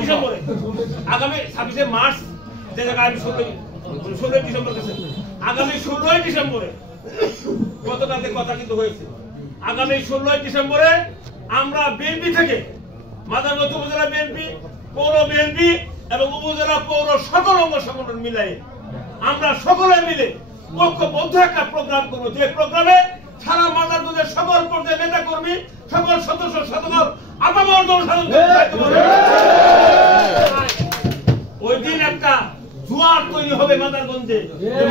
ডিসেম্বরে আগামী 26 মার্চ যে জায়গায় আমি 16 ডিসেম্বর গেছে আগামী 16 ডিসেম্বরে গতকালকে কথা কিন্তু হয়েছে আগামী 16 ডিসেম্বরে আমরা বিএনপি থেকে মাদারগঞ্জ উপজেলা বিএনপি পৌর বিএনপি এবং উপজেলা পৌর সকল অঙ্গ সংগঠন মিলাই আমরা সকলে মিলে ঐক্যবদ্ধ একটা প্রোগ্রাম করব যে প্রোগ্রামে সারা মাদারগঞ্জের সকল পর্যায়ের নেতা কর্মী সকল সদস্য সদস্য আপামর দল সাধন ওই দিন একটা জোয়ার তৈরি হবে মাদারগঞ্জে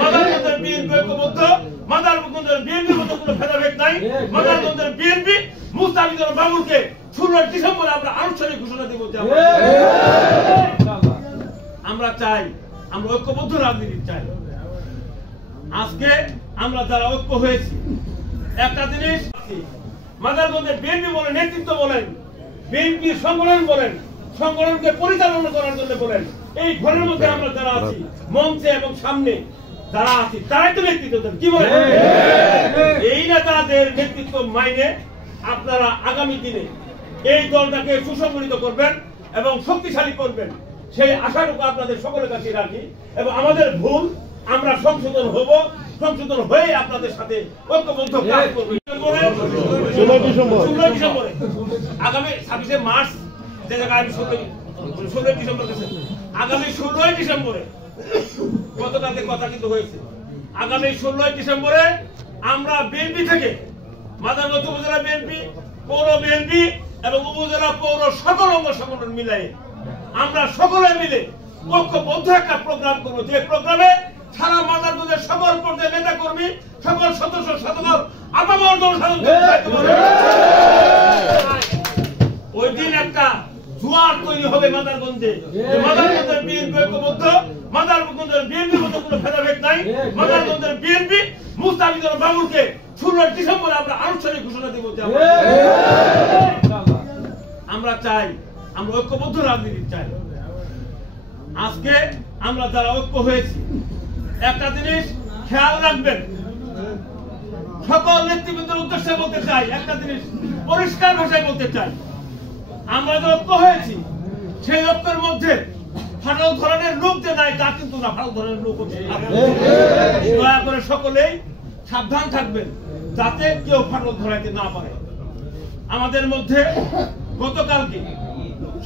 মাদারগঞ্জের বিএনপি ঐক্যবদ্ধ মাদারগঞ্জের বিএনপির মতো কোনো ভেদাভেদ নাই মাদারগঞ্জের বিএনপি মুস্তাফিজুর বাবুরকে 16 ডিসেম্বরে আমরা আনুষ্ঠানিক ঘোষণা দেব যে আমরা চাই আমরা ঐক্যবদ্ধ রাজনীতি চাই আজকে আমরা যারা ঐক্য হয়েছি একটা জিনিস মাদারগঞ্জের বিএনপি বলেন নেতৃত্ব বলেন বিএনপি সংগঠন বলেন সংগঠনকে পরিচালনা করার জন্য বলেন এই ঘরের মধ্যে আমরা যারা আছি মঞ্চে এবং সামনে যারা আছি তারাই তো নেতৃত্ব দেন কি বলেন এই নেতাদের নেতৃত্ব মাইনে আপনারা আগামী দিনে এই দলটাকে সুসংগঠিত করবেন এবং শক্তিশালী করবেন সেই আশাটুকু আপনাদের সকলের কাছে রাখি এবং আমাদের ভুল আমরা সংশোধন হব সংশোধন হয়ে আপনাদের সাথে ঐক্যবদ্ধ কাজ করব 16 ডিসেম্বরে আগামী 26 মার্চ যে জায়গায় আমি 16 ডিসেম্বর গেছে আগামী 16 ডিসেম্বরে গতকালকে কথা কিন্তু হয়েছে আগামী 16 ডিসেম্বরে আমরা বিএনপি থেকে মাদারগঞ্জ উপজেলা বিএনপি পৌর বিএনপি এবং উপজেলা পৌর সকল অঙ্গ সংগঠন মিলাই আমরা সকলে মিলে ঐক্যবদ্ধ একটা প্রোগ্রাম করব যে প্রোগ্রামে সারা মাদারগঞ্জের সকল পর্যায়ের নেতা কর্মী সকল সদস্য সদস্য আপামর দল সাধন ওই দিন একটা জোয়ার তৈরি হবে মাদারগঞ্জে মাদারগঞ্জের বিএনপি ঐক্যবদ্ধ মাদারগঞ্জের বিএনপির মতো কোনো ভেদাভেদ নাই মাদারগঞ্জের বিএনপি মুস্তাফিজুর বাবুরকে 16 ডিসেম্বরে আমরা আনুষ্ঠানিক ঘোষণা দেব যে আমরা চাই আমরা ঐক্যবদ্ধ রাজনীতি চাই আজকে আমরা যারা ঐক্য হয়েছি একটা জিনিস খেয়াল রাখবেন সকল নেতৃবৃন্দের উদ্দেশ্যে বলতে চাই একটা জিনিস পরিষ্কার ভাষায় বলতে চাই আমরা যে ঐক্য হয়েছি সেই ঐক্যের মধ্যে ফাটল ধরনের লোক যে নাই তা কিন্তু না ফাটল ধরনের লোক দয়া করে সকলেই সাবধান থাকবেন যাতে কেউ ফাটল ধরাইতে না পারে আমাদের মধ্যে গতকালকে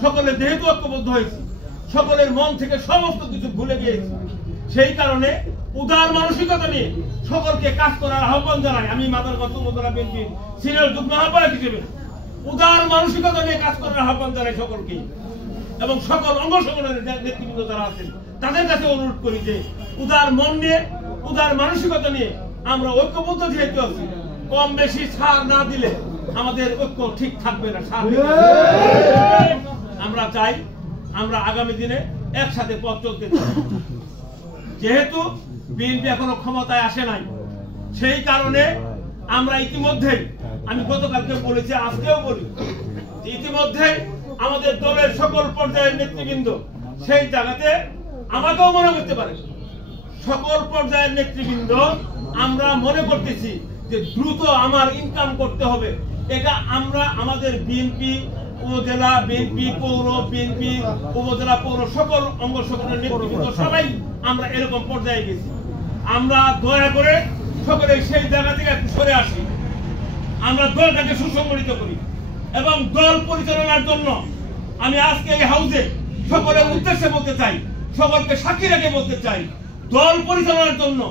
সকলে যেহেতু ঐক্যবদ্ধ হয়েছে সকলের মন থেকে সমস্ত কিছু ভুলে গিয়েছে সেই কারণে উদার মানসিকতা নিয়ে সকলকে কাজ করার আহ্বান জানাই আমি মাদারগঞ্জ উপজেলা বিএনপির সিনিয়র যুগ্ম আহ্বায়ক হিসেবে উদার মানসিকতা নিয়ে কাজ করার আহ্বান জানাই সকলকে এবং সকল অঙ্গ সংগঠনের নেতৃবৃন্দ যারা আছেন তাদের কাছে অনুরোধ করি যে উদার মন নিয়ে উদার মানসিকতা নিয়ে আমরা ঐক্যবদ্ধ যেহেতু আছি কম বেশি ছাড় না দিলে আমাদের ঐক্য ঠিক থাকবে না আমরা চাই আমরা আগামী দিনে একসাথে পথ চলতে চাই যেহেতু বিএনপি এখনো ক্ষমতায় আসে নাই সেই কারণে আমরা ইতিমধ্যে আমি গতকালকে বলেছি আজকেও বলি ইতিমধ্যে আমাদের দলের সকল পর্যায়ের নেতৃবৃন্দ সেই জায়গাতে আমাকেও মনে করতে পারে সকল পর্যায়ের নেতৃবৃন্দ আমরা মনে করতেছি যে দ্রুত আমার ইনকাম করতে হবে এটা আমরা আমাদের বিএনপি উপজেলা বিএনপি পৌর বিএনপি উপজেলা পৌর সকল অঙ্গ সংগঠনের নেতৃবৃন্দ সবাই আমরা এরকম পর্যায়ে গেছি আমরা দয়া করে সকলে সেই জায়গা থেকে একটু সরে আসি আমরা দলটাকে সুসংগঠিত করি এবং দল পরিচালনার জন্য আমি আজকে এই হাউসে সকলের উদ্দেশ্যে বলতে চাই সকলকে সাক্ষী রেখে বলতে চাই দল পরিচালনার জন্য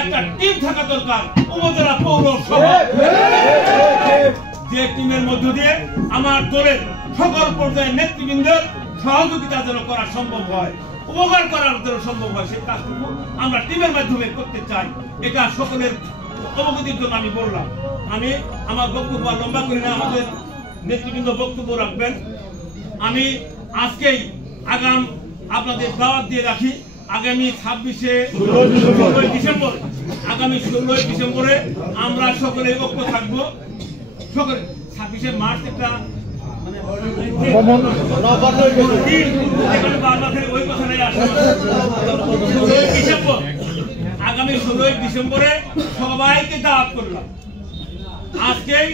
একটা টিম থাকা দরকার উপজেলা পৌর সভা যে টিমের মধ্য দিয়ে আমার দলের সকল পর্যায়ের নেতৃবৃন্দের সহযোগিতা যেন করা সম্ভব হয় উপকার করার জন্য সম্ভব হয় সেই কাজটুকু আমরা টিমের মাধ্যমে করতে চাই এটা সকলের অবগতির জন্য আমি বললাম আমি আমার বক্তব্য লম্বা করি না আমাদের নেতৃবৃন্দ বক্তব্য রাখবেন আমি আজকেই আগাম আপনাদের দাওয়াত দিয়ে রাখি আগামী 16 ডিসেম্বর আগামী 16 ডিসেম্বরে আমরা সকলে ঐক্য থাকবো সকলে 26 মার্চ একটা আগামী 16 ডিসেম্বরে সবাইকে দাওয়াত করলাম আজকেই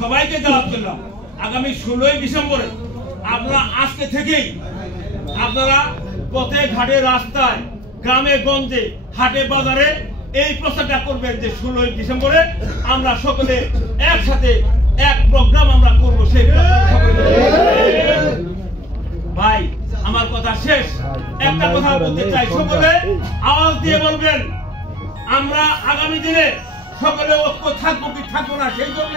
সবাইকে দাওয়াত করলাম আগামী 16 ডিসেম্বরে আপনারা আজকে থেকেই আপনারা পথে ঘাটে রাস্তায় গ্রামে গঞ্জে হাটে বাজারে এই প্রচারটা করবেন যে 16 ডিসেম্বরে আমরা সকলে একসাথে এক প্রোগ্রাম আমরা করবো। সেই ভাই আমার কথা শেষ, একটা কথা বলতে চাই, সকলে আওয়াজ দিয়ে বলবেন আমরা আগামী দিনে সকলে ঐক্য থাকবো কি থাকবো না, সেই জন্য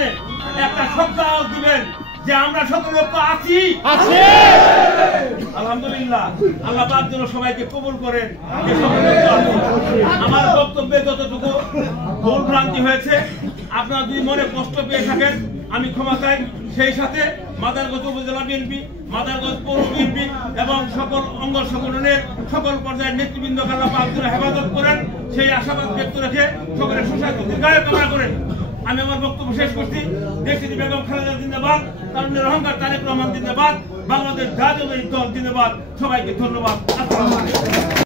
একটা শক্ত আওয়াজ দিবেন যে আমরা সকলে ঐক্য আছি। আলহামদুলিল্লাহ, আল্লাহ পাক যেন সবাইকে কবুল করেন। আমার বক্তব্যে যতটুকু ভুল ভ্রান্তি হয়েছে আপনারা যদি মনে কষ্ট পেয়ে থাকেন আমি ক্ষমা চাই। সেই সাথে মাদারগঞ্জ উপজেলা বিএনপি, মাদারগঞ্জ পৌর বিএনপি এবং সকল অঙ্গ সংগঠনের সকল পর্যায়ের নেতৃবৃন্দকে আল্লাহ পাক যেন হেফাজত করেন সেই আশাবাদ ব্যক্ত রেখে সকলে সুস্বাস্থ্য দীর্ঘায়ু কামনা করেন। আমি আমার বক্তব্য শেষ করছি। দেশটি বেগম খালেদা জিন্দাবাদ, তারুণ্যের অহংকার তারেক রহমান জিন্দাবাদ, বাংলাদেশ জাতীয়তাবাদী দল জিন্দাবাদ। সবাইকে ধন্যবাদ। আসসালামু আলাইকুম।